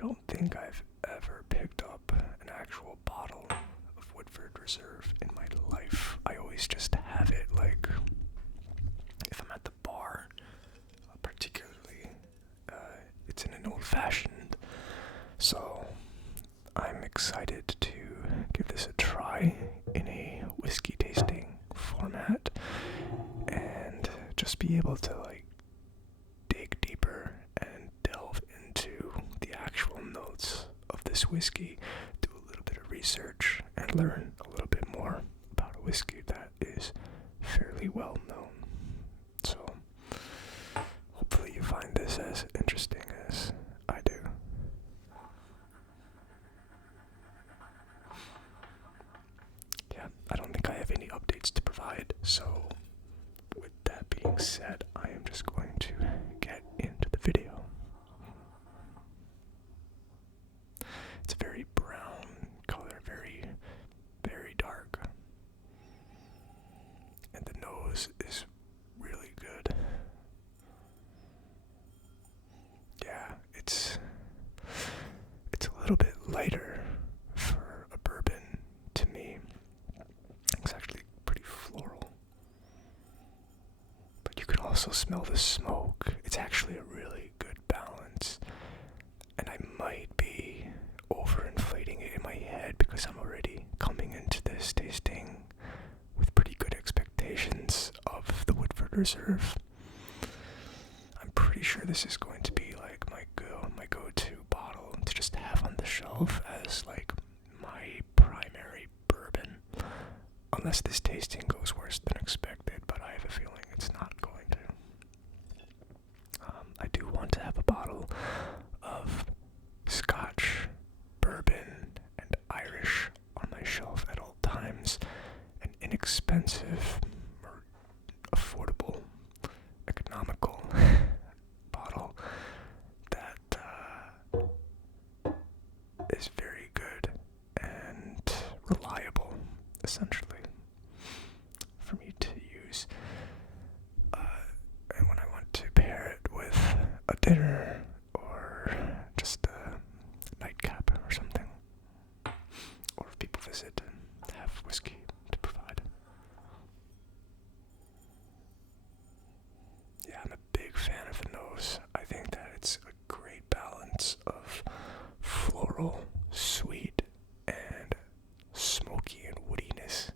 don't think I've ever picked up an actual bottle of Woodford Reserve in my life. I always just have it, like, if I'm at the bar, particularly, it's in an old-fashioned. So, I'm excited to give this a try in a whiskey tasting format and just be able to, like, dig deeper and delve into the actual notes of this whiskey, do a little bit of research, and learn a little bit more about a whiskey that is fairly well known. So, hopefully you find this as interesting as I do. Yeah, I don't think I have any updates to provide, so with that being said, I am just going to get into the video. It's a very brown color, very, very dark. And the nose is really good. Yeah, it's a little bit lighter for a bourbon to me. It's actually pretty floral. But you can also smell the smoke. It's actually a really good balance. And I might be overinflating it in my head because I'm already coming into this tasting with pretty good expectations of the Woodford Reserve. I'm pretty sure this is going to be like my go-to bottle to just have on the shelf as like my primary bourbon. Unless this tasting goes worse than expected, but I have a feeling it's not going to. I do want to have a bottle of Scotch, bourbon, and Irish on my shelf at all times. An inexpensive or affordable, economical bottle that is very good and reliable, essentially, for me to use. And when I want to pair it with a dinner or just a nightcap or something, or if people visit and have whiskey to provide. Yeah, I'm a big fan of the nose. I think that it's a great balance of floral, sweet, and smoky and woodiness.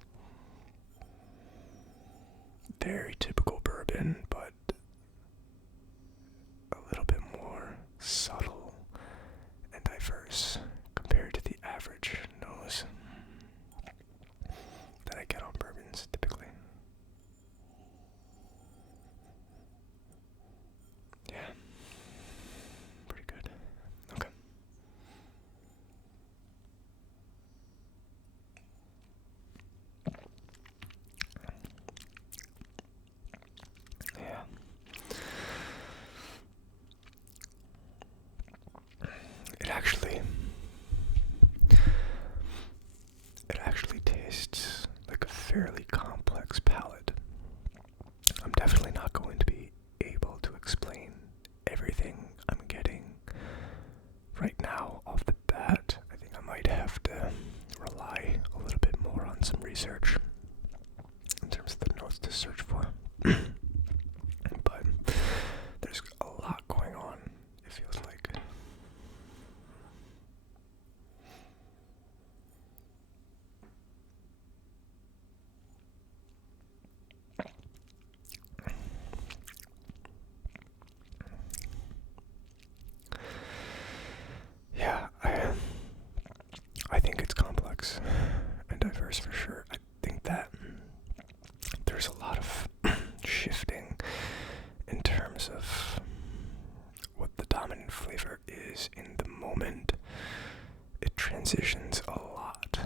Very typical bourbon, but a little bit more subtle and diverse compared to the average nose that I get on bourbons typically. Yeah, pretty good. Okay. Yeah. It actually tastes like a fairly complex palate. I'm definitely not going to be able to explain everything I'm getting right now off the bat. I think I might have to rely a little bit more on some research in terms of the notes to search for. But there's a lot going on, it feels like. Yeah, I think it's complex and diverse for sure. I think that there's a lot of shifting in terms of what the dominant flavor is in the moment. It transitions a lot.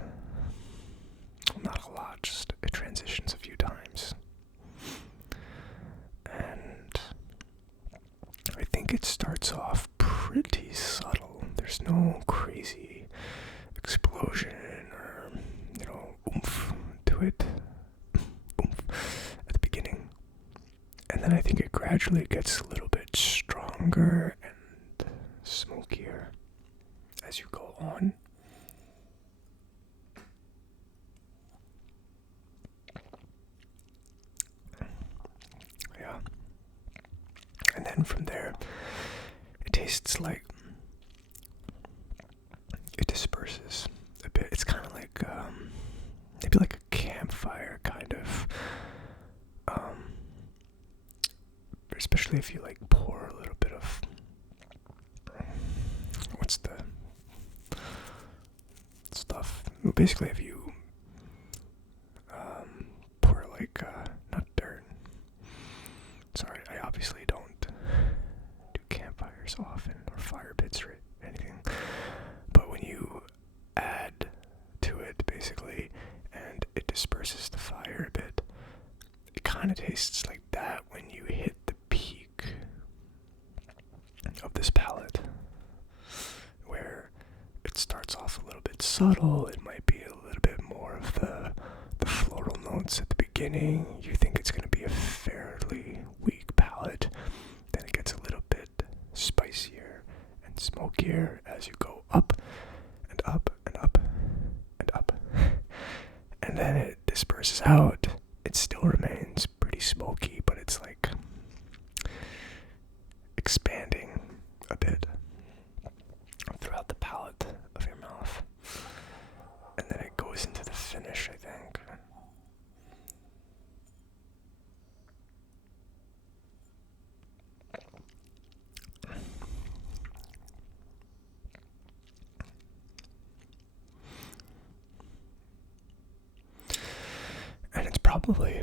Well, not a lot, just it transitions a few times. And I think it starts off pretty subtle. There's no crazy explosion or, oomph to it. Oomph at the beginning. And then I think it gradually gets a little bit stronger and smokier. as you go on. Yeah. And then from there, it tastes like it disperses a bit. It's kind of like maybe like a campfire kind of, especially if you like pour a little bit of what's the stuff. Basically, if you pour like not dirt. Sorry, I obviously don't do campfires often or fire pits or anything. But when you add to it, basically, and it disperses the fire a bit, it kind of tastes like that when you hit the peak of this palette, where it starts off a little bit subtle. It might be a little bit more of the floral notes at the beginning. You think it's going to be a fairly weak palette. Then it gets a little bit spicier and smokier as you go up and up and up and up. And then it disperses out. It still remains pretty smoky, but it's like expanding a bit throughout the palate of your mouth. And then it goes into the finish, I think. And it's probably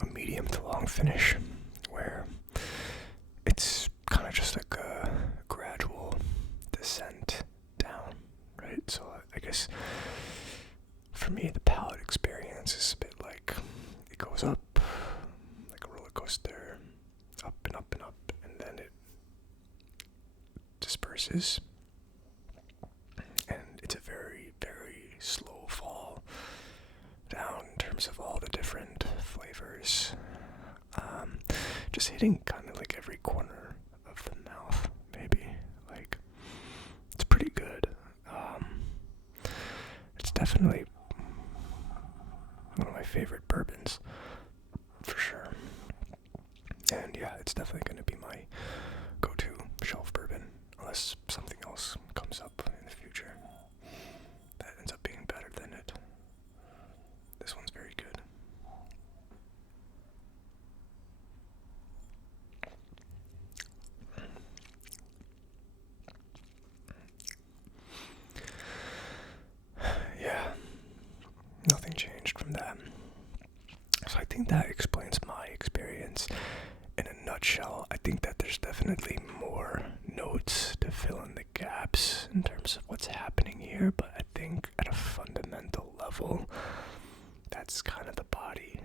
a medium to long finish, where it's kind of just like a gradual descent down, right? So I guess for me, the palate experience is a bit like it goes up like a roller coaster, up and up and up, and then it disperses, and it's a very, very slow fall down in terms of all the different flavors, just hitting kind of like every corner of the mouth, maybe. Like, it's pretty good. It's definitely one of my favorite bourbons, for sure. And yeah, it's definitely going to be my go-to shelf bourbon, unless something else comes up in the future that ends up being better than it. This one's very good. Yeah, nothing changed from that. So I think that explains my experience in a nutshell. I think that there's definitely more notes to fill in the gaps in terms of what's happening here, but I think at a fundamental level, that's kind of the body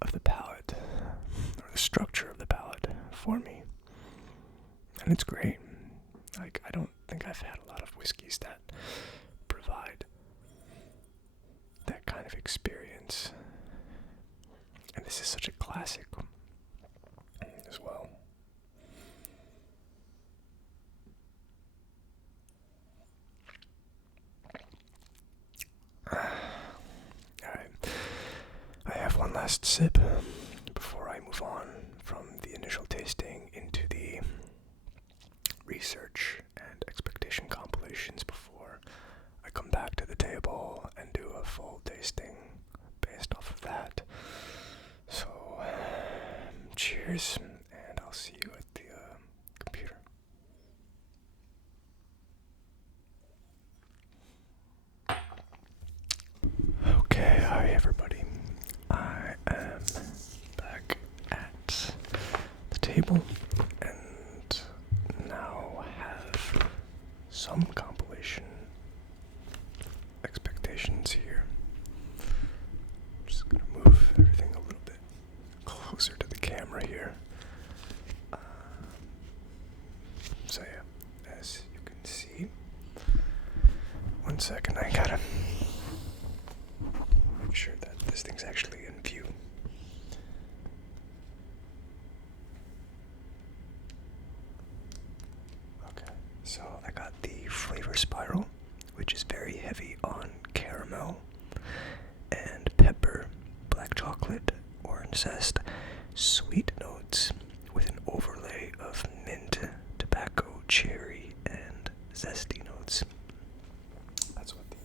of the palette, or the structure of the palette for me. And it's great. Like, I don't think I've had a lot of whiskeys that provide that kind of experience. And this is such a classic as well. Alright, I have one last sip before I move on from the initial tasting into the research and expectation compilations before I come back to the table and do a full tasting based off of that. So, cheers, and I'll see you at the computer. Okay, hi everybody. I am back at the table and now have some compilation expectations here. I'm just gonna move everything a little bit closer to the camera here. So yeah, as you can see, one second, I gotta make sure that this thing's actually in view. Okay, so I got the flavor spiral, which is very heavy on caramel and pepper, black chocolate, orange zest, sweet notes with an overlay of mint, tobacco, cherry, and zesty notes. That's what the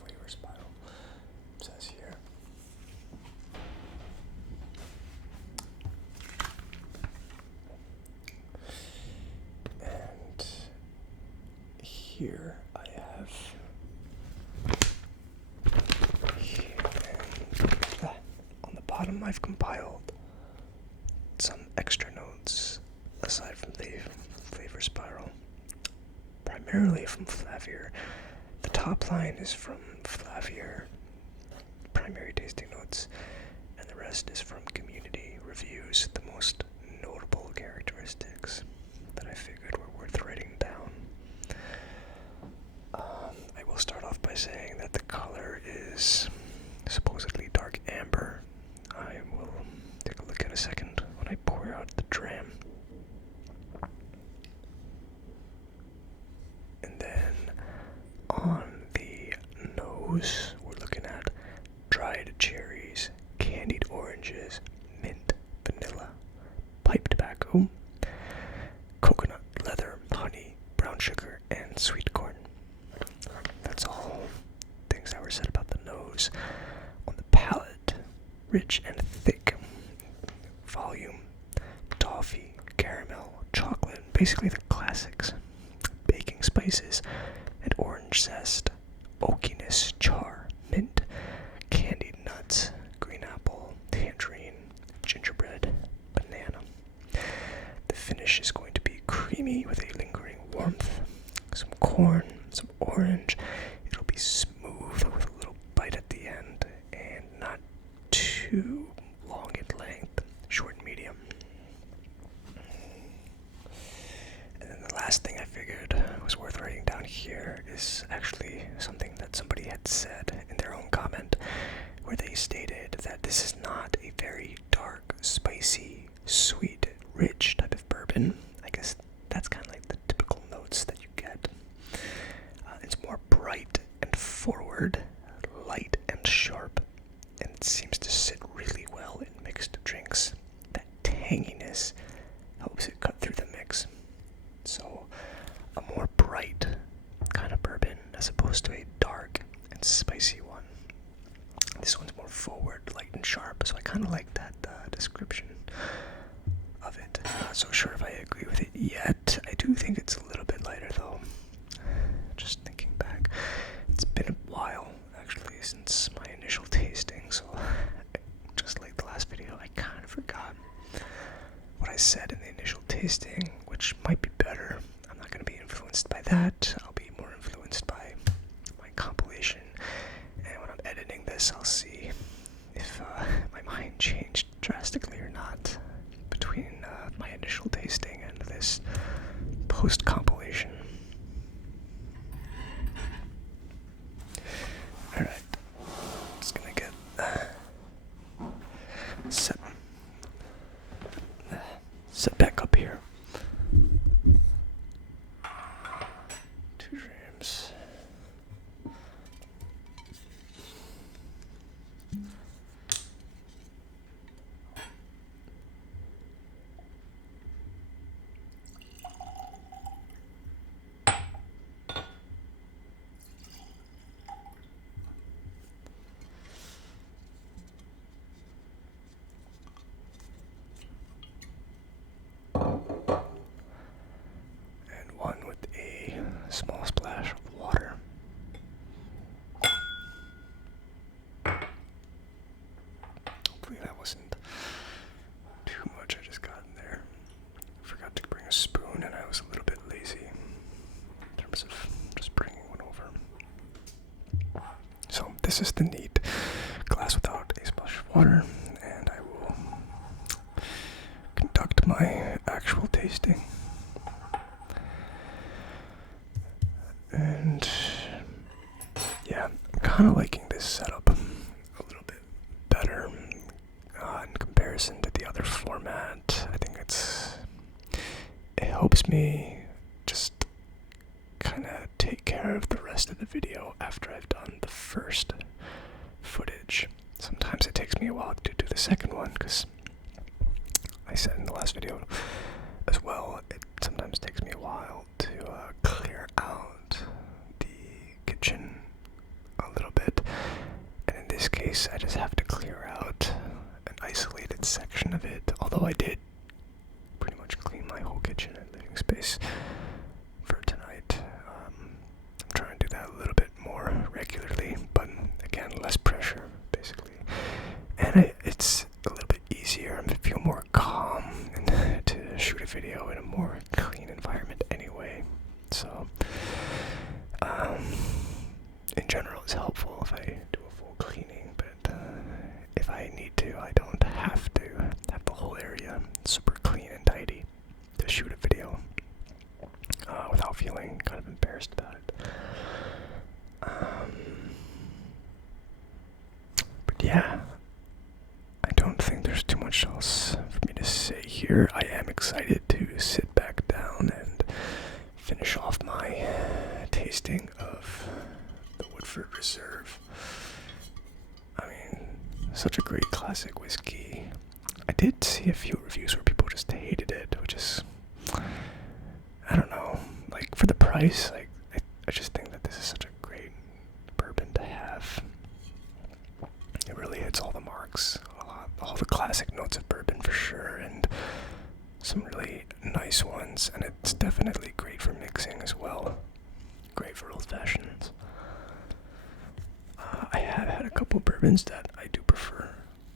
flavor spiral says here. And here I have on the bottom I've compiled some extra notes aside from the flavor spiral, primarily from Flavier. The top line is from Flavier primary tasting notes, and the rest is from community reviews, the most notable characteristics that I figured were worth writing down. I will start off by saying that the color is supposedly dark amber. I will take a look in a second when I pour out the dram. And then on the nose, we're looking at dried cherries, candied oranges, mint, vanilla, pipe tobacco, coconut, leather, honey, brown sugar, and sweet corn. That's all things that were said about the nose. On the palate, rich and thick, volume, toffee, caramel, chocolate, basically the classics, baking spices, and orange zest, oakiness, char, mint, candied nuts, green apple, tangerine, gingerbread, banana. The finish is going to be creamy with a lingering warmth, some corn, some orange. It'll be smooth with a little bite at the end and not too long in length, short and medium. And then the last thing I figured was worth writing down here is actually something that somebody had said in their own comment, where they stated that this is not a very dark, spicy, sweet, rich type of bourbon. I guess that's kind of like the typical notes that you get. It's more bright and forward, light and sharp, and it seems to sit really well in mixed drinks. That tanginess helps it cut through the mix. So, a more bright kind of bourbon as opposed to a dark and spicy one. This one's more forward, light and sharp, so I kind of like that description of it. I'm not so sure if I agree with it yet. I do think it's a little bit lighter though. Just thinking back, it's been a while actually since my initial tasting, so just like the last video, I kind of forgot what I said in the initial tasting, which might be better. I'm not going to be influenced by that. I'll be more influenced by my compilation, and when I'm editing this, I'll see if my mind changed drastically or not between my initial tasting and this post-compilation. Alright, just gonna get set back up here. 2 grams. Small splash of water. Hopefully that wasn't too much I just got in there. I forgot to bring a spoon and I was a little bit lazy in terms of just bringing one over. So this is the neat glass without a splash of water, and I will conduct my actual tasting. And yeah, I'm kind of liking this setup a little bit better in comparison to the other format. I think it helps me just kind of take care of the rest of the video after I've done the first footage. Sometimes it takes me a while to do the second one, because I said in the last video as well, it sometimes takes me a while to clear out the kitchen a little bit, and in this case I just have to clear out an isolated section of it, although I did pretty much clean my whole kitchen and living space for tonight. I'm trying to do that a little bit more regularly, but again, less pressure basically, and it's a little bit easier. I feel more calm and to shoot a video in a more clean environment anyway, so in general it's helpful if I do a full cleaning, but if I need to, I don't have to have the whole area super clean and tidy to shoot a video without feeling kind of embarrassed about it. But yeah, I don't think there's too much else for me to say here. I am excited to sit back down and finish off my tasting of the Woodford Reserve. I mean, such a great classic whiskey. I did see a few reviews where people just hated it, which is, I don't know, like for the price, like I just think that this is such a great bourbon to have. It really hits all the marks, all the classic notes of bourbon for sure, and some really nice ones, and it's definitely great for mixing as well. Great for old fashions. I have had a couple bourbons that I do prefer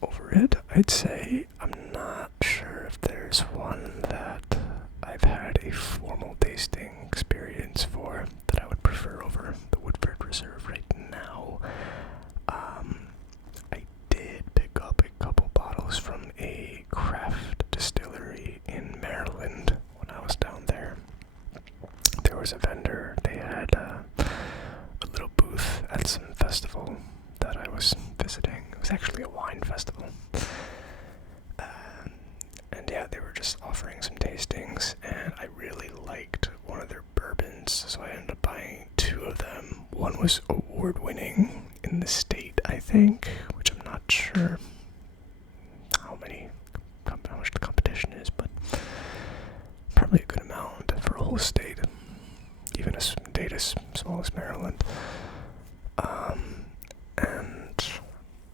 over it. I'd say I'm not sure if there's one that I've had a formal tasting experience for that I would prefer over the Woodford Reserve right now. I did pick up a couple bottles from a craft distillery in Maryland when I was down there. There was a vendor, they had a little booth at some festival that I was visiting. It was actually a wine festival. And yeah, they were just offering some tastings, and I really liked one of their bourbons, so I ended up buying two of them. One was award-winning in the state, I think, which I'm not sure how much the competition is, but probably a good amount for a whole state, even a state as small as Maryland. And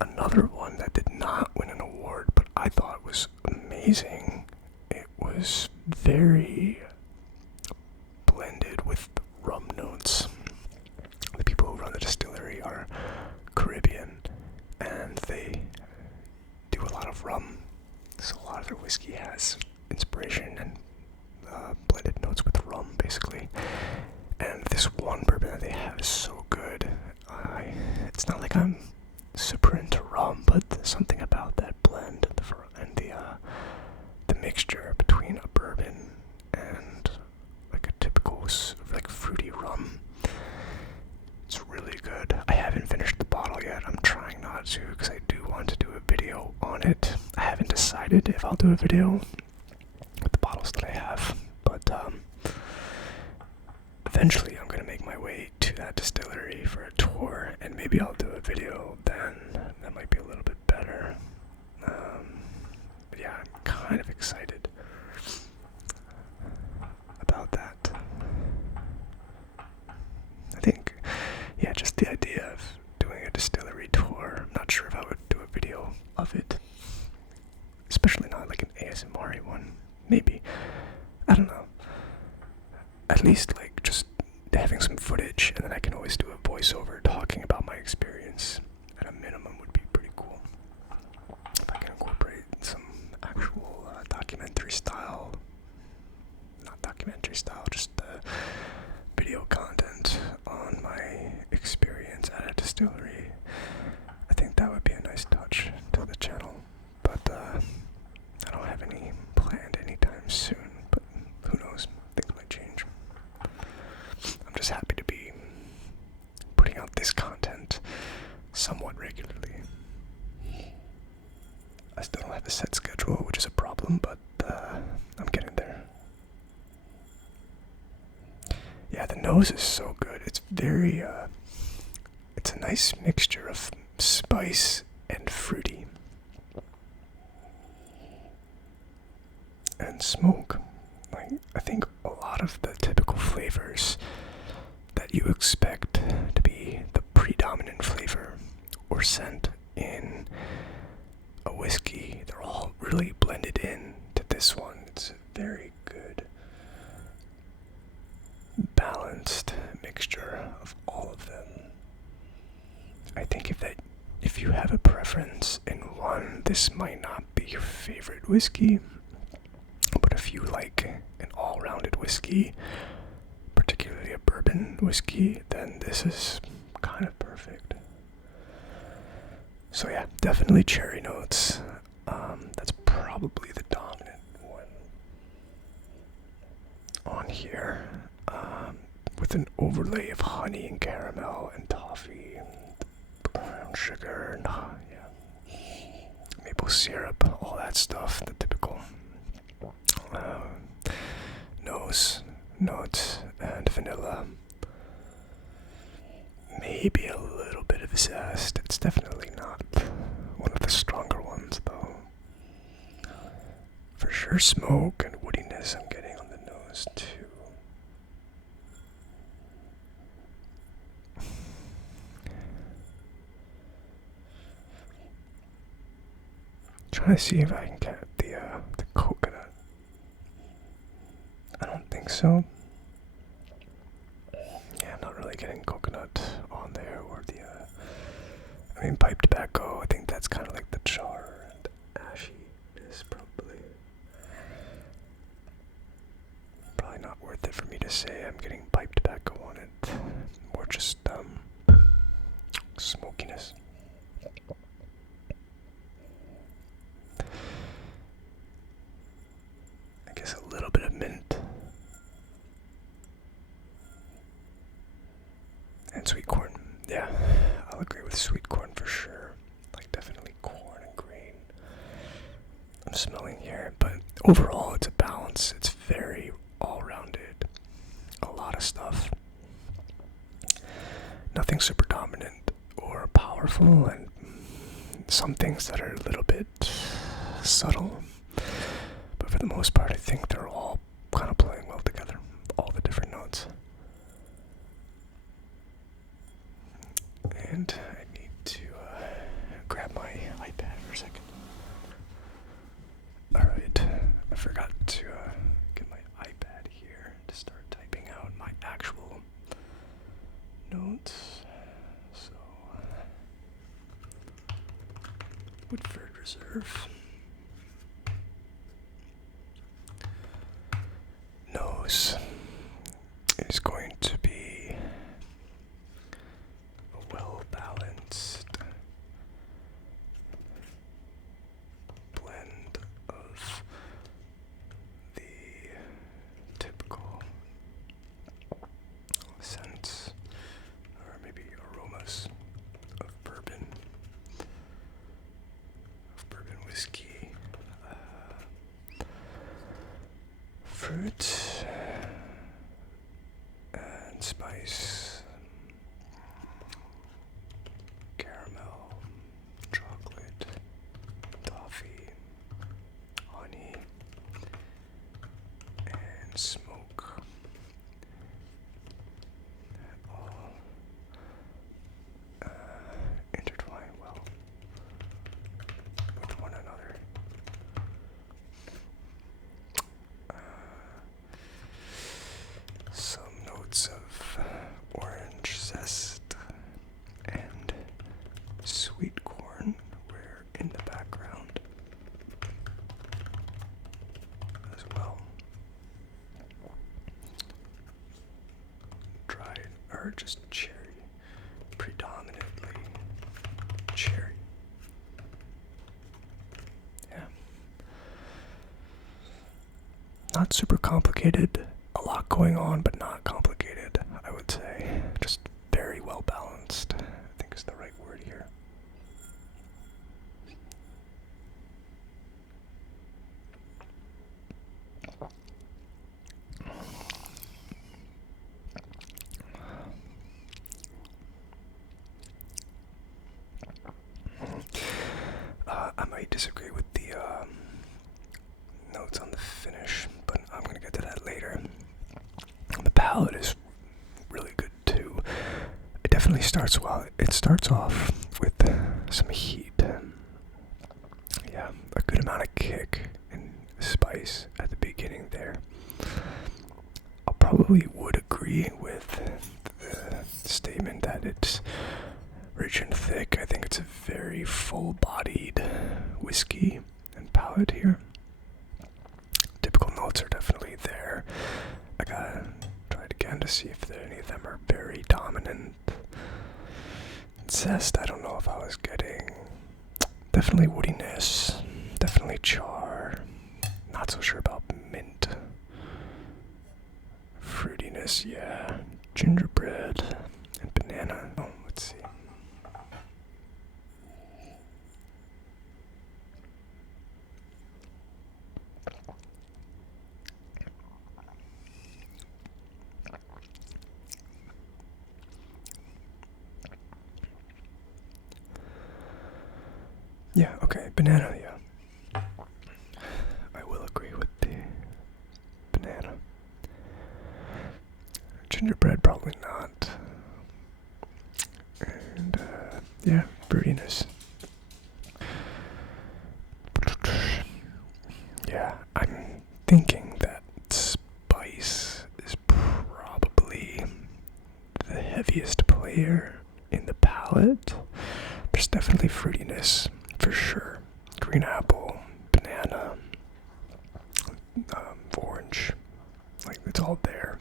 another one that did not win an award, but I thought was amazing. It was very blended with rum notes. The people who run the distillery are Caribbean, and they do a lot of rum, so a lot of their whiskey has inspiration and blended notes with rum, basically. And this one bourbon that they have is so good. It's not like I'm super into rum, but there's something about that blend and the mixture between a bourbon and like a typical like fruity rum. It's really good. I haven't finished the bottle yet. I'm trying not to, because I do want to do a video on it. I haven't decided if I'll do a video with the bottles that I have, but eventually I'm going to make my way to that distillery for a tour, and maybe I'll do a video then. That might be a little bit better. But yeah, I'm kind of excited about that. I think, yeah, just the idea of doing a distillery tour. I'm not sure if I would do a video of it, especially not like an ASMR one. Maybe. I don't know. At least like just having some footage, and then I can always do a voiceover talking about my experience at a minimum would be pretty cool. If I can incorporate some actual documentary style, not documentary style, just video content on my experience at a distillery, I think that would be a nice touch to the channel. But I don't have any planned anytime soon, but who knows, things might change. I'm just happy to be putting out this content somewhat regularly. I still don't have a set schedule, which is a problem, but I'm getting there. Yeah, the nose is so good. It's very, it's a nice mixture of spice and fruity. And smoke. Like, I think a lot of the typical flavors that you expect to be the predominant flavor or scent in a whiskey, they're all really blended in to this one. It's a very good, balanced mixture of all of them. I think if you have a preference in one, this might not be your favorite whiskey. But if you like an all-rounded whiskey, particularly a bourbon whiskey, then this is kind of perfect. So yeah, definitely cherry notes. That's probably the dominant one on here, with an overlay of honey and caramel and toffee, brown sugar, and maple syrup, all that stuff, the typical notes, and vanilla. Maybe a little bit of zest. It's definitely not one of the stronger ones, though. For sure, smoke and woodiness I'm getting on the nose, too. Trying to see if I can get the coconut. I don't think so. Yeah, I'm not really getting coconut on there, or pipe tobacco. I think that's kind of like the char and ashiness, probably. Probably not worth it for me to say I'm getting pipe tobacco on it. More just smokiness. I guess a little bit of mint. And sweet corn. Yeah, I'll agree with sweet corn for sure. Like, definitely corn and grain I'm smelling here. But overall, it's a balance. It's very all-rounded. A lot of stuff. Nothing super dominant or powerful, and some things that are a little bit subtle. But for the most part, I think they're all kind of playing well together. All the different notes. And I need to grab my iPad for a second. Alright, I forgot to get my iPad here to start typing out my actual notes. So, Woodford Reserve. Nose is going to be a well-balanced blend of the typical scents, or maybe aromas of bourbon whiskey, fruit, and spice, caramel, chocolate, toffee, honey, and smoke. All intertwine well with one another. Some notes of orange zest and sweet corn were in the background as well. Dried, or just cherry, predominantly cherry. Yeah. Not super complicated. A lot going on, but not complicated, I would say. Just very well balanced, I think is the right word here. definitely starts well. It starts off with some heat. Yeah, a good amount of kick and spice at the beginning there. I probably would agree with the statement that it's rich and thick. I think it's a very full-bodied whiskey and palate here. Typical notes are definitely there. I gotta try it again to see if any of them are very dominant. Zest, I don't know if I was getting. Definitely woodiness, definitely char. Not so sure about mint. Fruitiness, yeah. Gingerbread and banana. Oh, let's see. Yeah, okay, banana, yeah. I will agree with the banana. Gingerbread, probably not. And, yeah, fruitiness. Yeah, I'm thinking that spice is probably the heaviest player in the palette. There's definitely fruitiness, for sure. Green apple, banana, orange, like it's all there.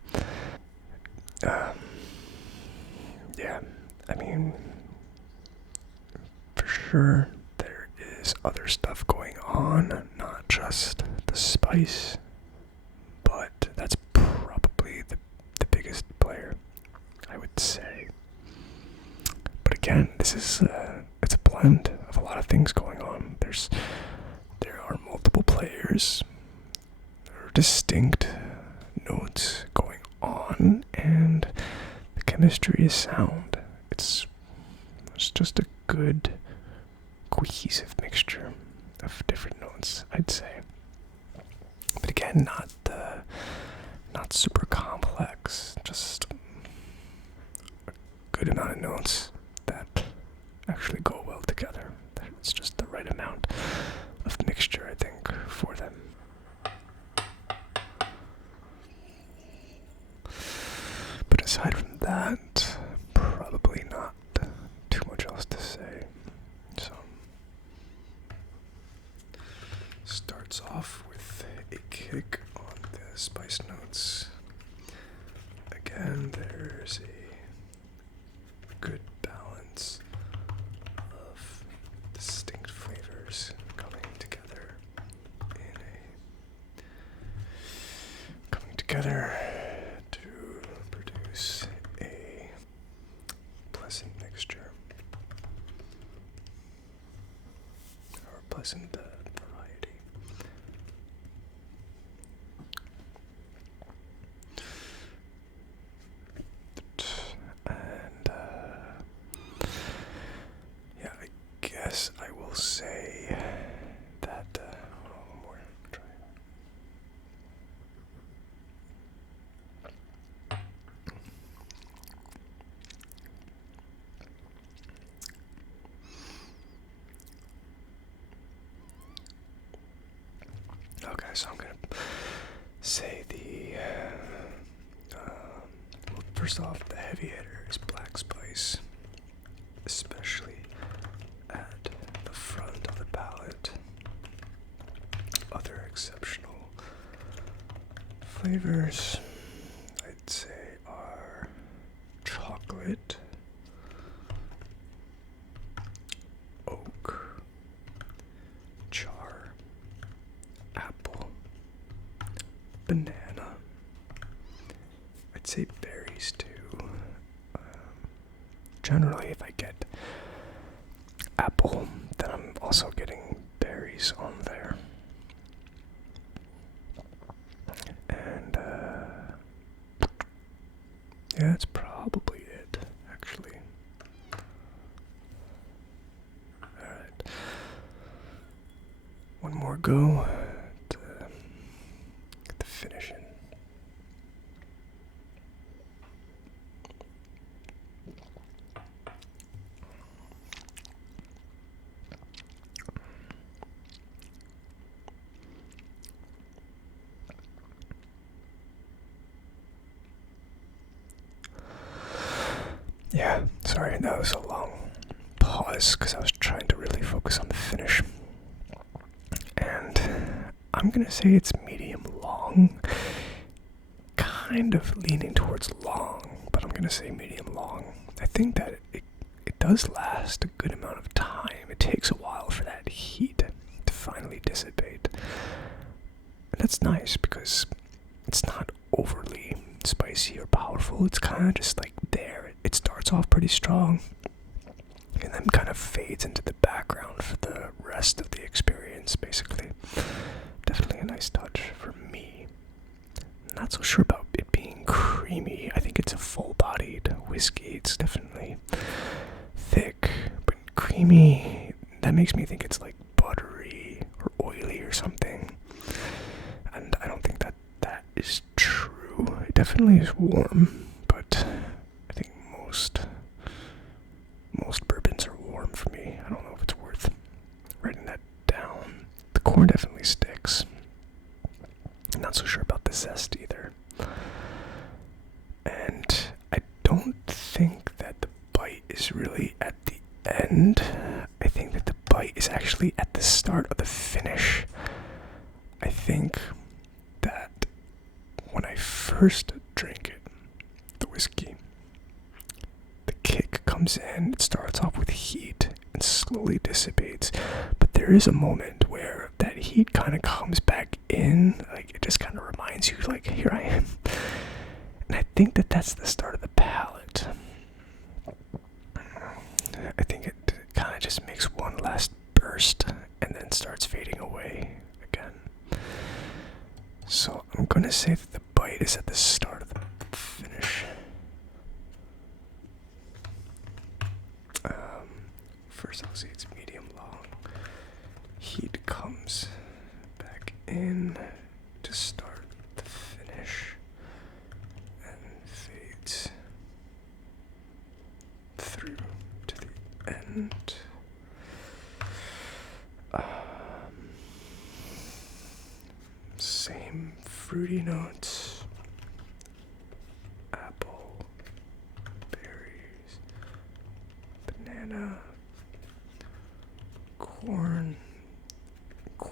Yeah, I mean, for sure there is other stuff going on, not just the spice, but that's probably the biggest player, I would say. But again, this is it's a blend of a lot of things going on. There are multiple players, there are distinct notes going on, and the chemistry is sound. It's just a good, cohesive mixture of different notes, I'd say. But again, not super complex. Just a good amount of notes that actually go well together. It's just the right amount of mixture, I think, for them. But aside from that, probably not too much else to say. So, starts off with a kick on the spice notes. Again, there's a good balance of distinct flavors coming together to produce a pleasant mixture or a pleasant variety. And yeah, I guess I will say that hold on, one more try. Okay, so I'm gonna say well, first off, the heavy hitter is black spice, especially at the front of the palate. Other exceptional flavors, I'd say, are chocolate, oak, char, apple, banana. I'd say berries too. Generally, if I get apple, then I'm also getting berries on there. And yeah, that's probably it, actually. Alright. One more go to get the finish in. Yeah, sorry, that was a long pause because I was trying to really focus on the finish. And I'm gonna say it's medium long, kind of leaning towards long, but I'm gonna say medium long. I think that it does last a good amount of time. It takes a while for that heat to finally dissipate. And that's nice because it's not overly spicy or powerful. It's kind of just like there. It starts off pretty strong and then kind of fades into the background for the rest of the experience, basically. Definitely a nice touch for me. Not so sure about it being creamy. I think it's a full-bodied whiskey. It's definitely thick, but creamy. That makes me think it's like buttery or oily or something. And I don't think that is true. It definitely is warm, but I think most bourbons are warm for me. I don't know if it's worth writing that down. The corn definitely sticks. I'm not so sure about the zest either. And I don't think that the bite is really at the end. I think that the bite is actually at the start of the finish. I think that when I first drink it, the whiskey, the kick comes in, it starts off with heat and slowly dissipates, but there is a moment where that heat kind of comes back in, like it just kind of reminds you, like, here I am. And I think that that's the start of the palate. I think it kind of just makes one last burst and then starts fading away again. So I'm gonna say that the bite is at the start of the finish. First I'll say it's medium long. Heat comes back in to start the finish and fades through to the end. Same fruity notes. Apple, berries, banana, corn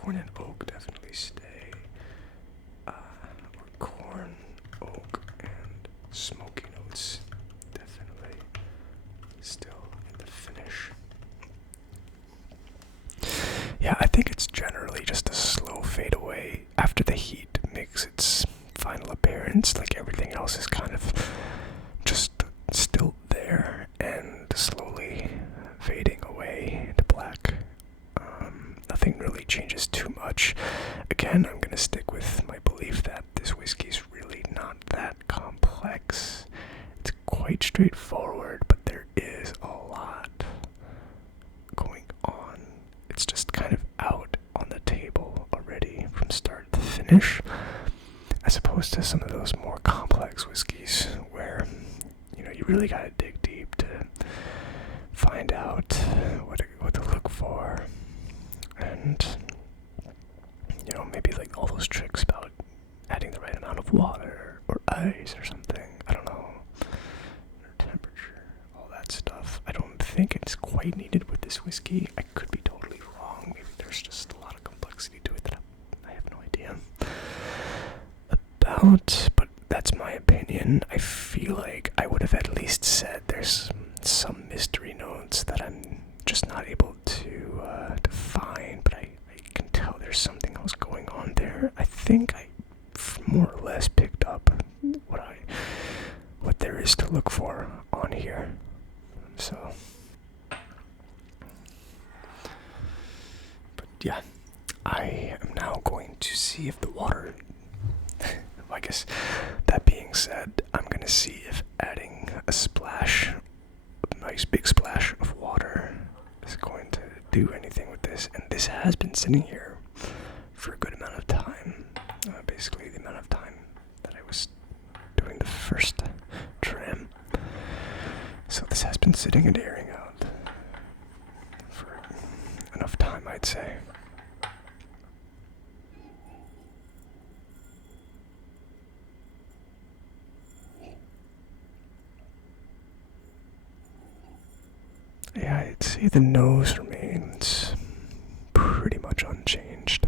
and oak definitely stay. Corn, oak, and smoky notes definitely still in the finish. Yeah, I think it's generally just a slow fade away after the heat makes its final appearance. Like everything else is kind of just still there and slowly fading away to black. Nothing really changes too much. Again, I'm going to stick with my belief that this whiskey's really not that complex. It's quite straightforward, but there is a lot going on. It's just kind of out on the table already from start to finish, as opposed to some of those more complex whiskeys where, you really gotta dig deep to find out what to look for. And, maybe like all those tricks about adding the right amount of water or ice or something. I don't know. Or temperature, all that stuff. I don't think it's quite needed with this whiskey. I could be totally wrong. Maybe there's just a lot of complexity to it that I have no idea about, but that's my opinion. I feel like I would have at least said there's some mystery notes that I'm just not able to find, but I can tell there's something else going on there. I think I more or less picked up what there is to look for on here. So, but yeah, I am now going to see if the water, I guess that being said, I'm going to see if adding a nice big splash of water is going to do anything with this. And this has been sitting here for a good amount of time. Basically the amount of time that I was doing the first trim. So this has been sitting and airing out for enough time, I'd say. Yeah, I'd say the nose remains pretty much unchanged.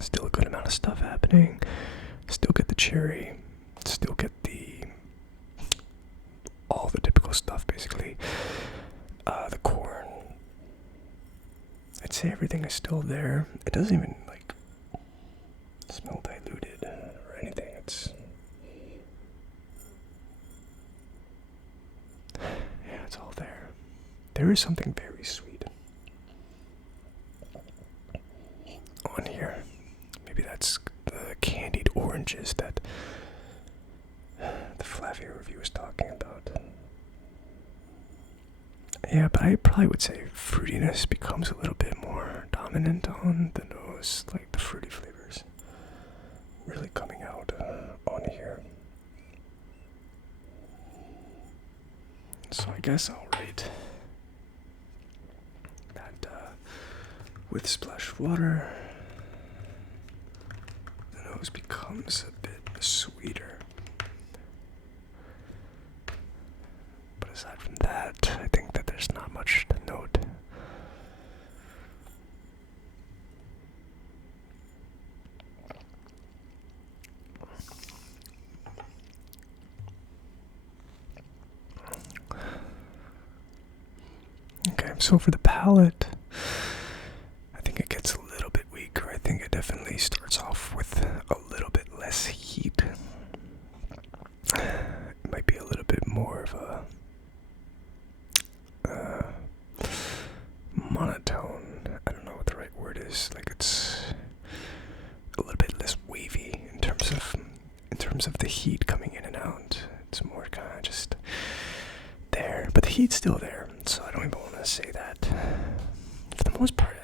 Still a good amount of stuff happening. Still get the cherry. Still get all the typical stuff, basically. The corn. I'd say everything is still there. It doesn't even, like, smell diluted or anything. Yeah, it's all there. There is something very sweet on here. Maybe that's the candied oranges that the Flavia review was talking about. Yeah, but I probably would say fruitiness becomes a little bit more dominant on the nose, like the fruity flavors really coming out on here. So I guess I'll rate that with a splash of water, the nose becomes a bit sweeter. But aside from that, I think that there's not much to note. Okay, so for the palate, I think it gets a little bit weaker. I think it definitely starts off with a little bit less heat. It might be a little bit more of a monotone. I don't know what the right word is. Like, it's a little bit less wavy in terms of the heat coming in and out. It's more kind of just there, but the heat's still there, so I don't even want to say that. For the most part,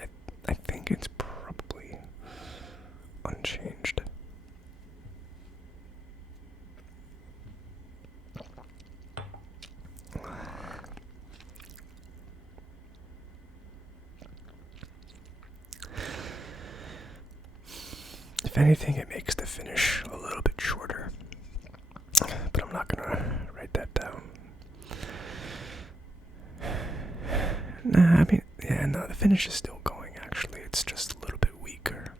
I think it's probably unchanged. If anything, it makes the finish a little bit shorter, but I'm not gonna write that down. Nah, I mean, yeah, no, the finish is still going, actually. It's just a little bit weaker.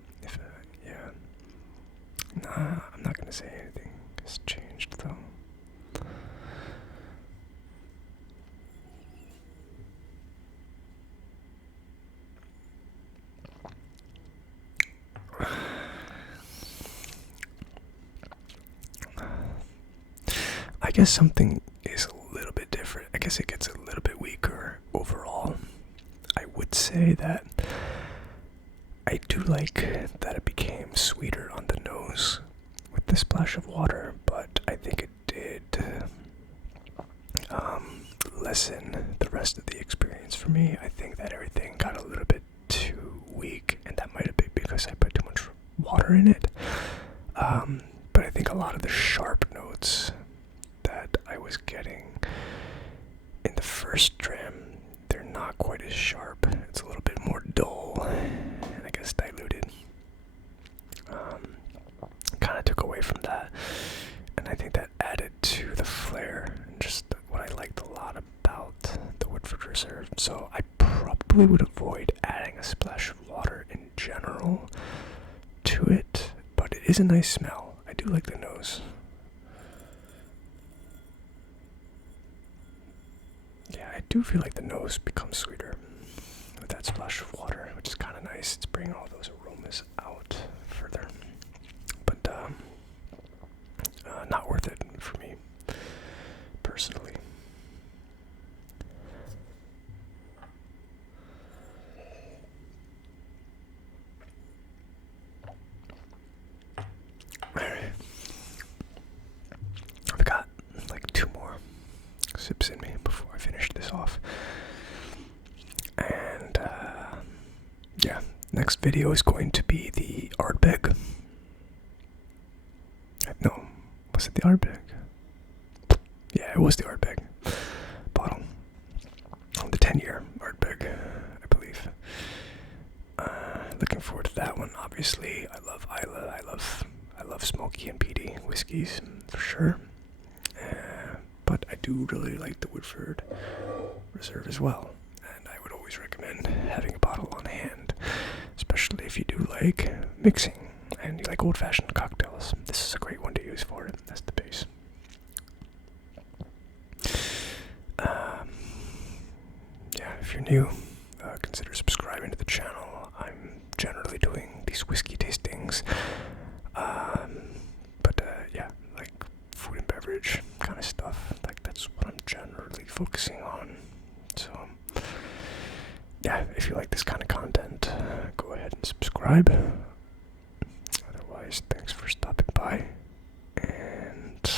Yeah. Nah, I'm not gonna say anything has changed, though. I guess something is a little bit different. I guess it gets a little bit weaker overall. I would say that I do like that it became sweeter on the nose with the splash of water, but I think it did lessen the rest of the experience for me. I think that everything got a little bit too weak, and that might have been because I put too much water in it. But I think a lot of the sharp notes that I was getting in the first dram, they're not quite as sharp. It's a little bit more dull and I guess diluted. Kind of took away from that, and I think that added to the flair and just what I liked a lot about the Woodford Reserve. So I probably would avoid adding a splash of water in general to it, but it is a nice smell. I do like the nose. Yeah, I do feel like the nose becomes sweeter with that splash of water, which is kind of nice. It's bringing all those aromas out further. But, not worth it for me, personally. Alright. I've got like 2 more sips in me before I finish this off. And, yeah, next video is going to be the Ardbeg. No, was it the Ardbeg? Yeah, it was the Ardbeg bottle. The 10-year Ardbeg, I believe. Looking forward to that one. Obviously, I love Isla. I love smoky and peaty whiskeys for sure. But I do really like the Woodford Reserve as well. And I would always recommend having a bottle on hand, especially if you do like mixing and you like old-fashioned cocktails. This is a great one to use for it. That's the base. Yeah, if you're new, consider subscribing to the channel. I'm generally doing these whiskey tastings, but yeah, like food and beverage kind of stuff. Like that's what I'm generally focusing on. So yeah, if you like this kind of content, go ahead and subscribe. Otherwise, thanks for stopping by, and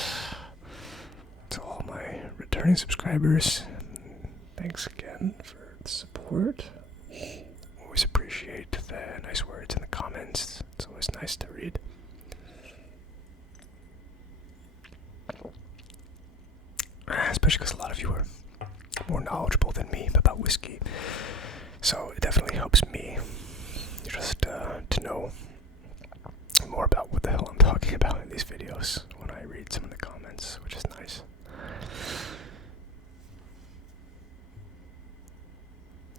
to all my returning subscribers, thanks again for the support. Always appreciate the nice words in the comments. It's always nice to read. Especially because a lot of you are more knowledgeable than me about whiskey. So it definitely helps me just to know more about what the hell I'm talking about in these videos when I read some of the comments, which is nice.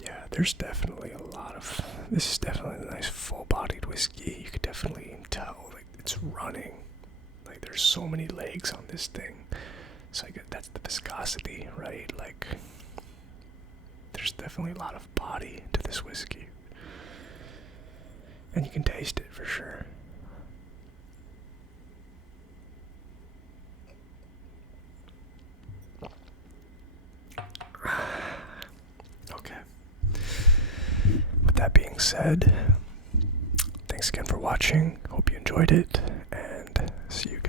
Yeah, there's definitely a lot of... This is definitely a nice full-bodied whiskey. You could definitely tell, like, it's running. Like, there's so many legs on this thing. So I guess that's the viscosity, right? Like, there's definitely a lot of body to this whiskey. And you can taste it for sure. Okay. With that being said, thanks again for watching. Hope you enjoyed it, and see you guys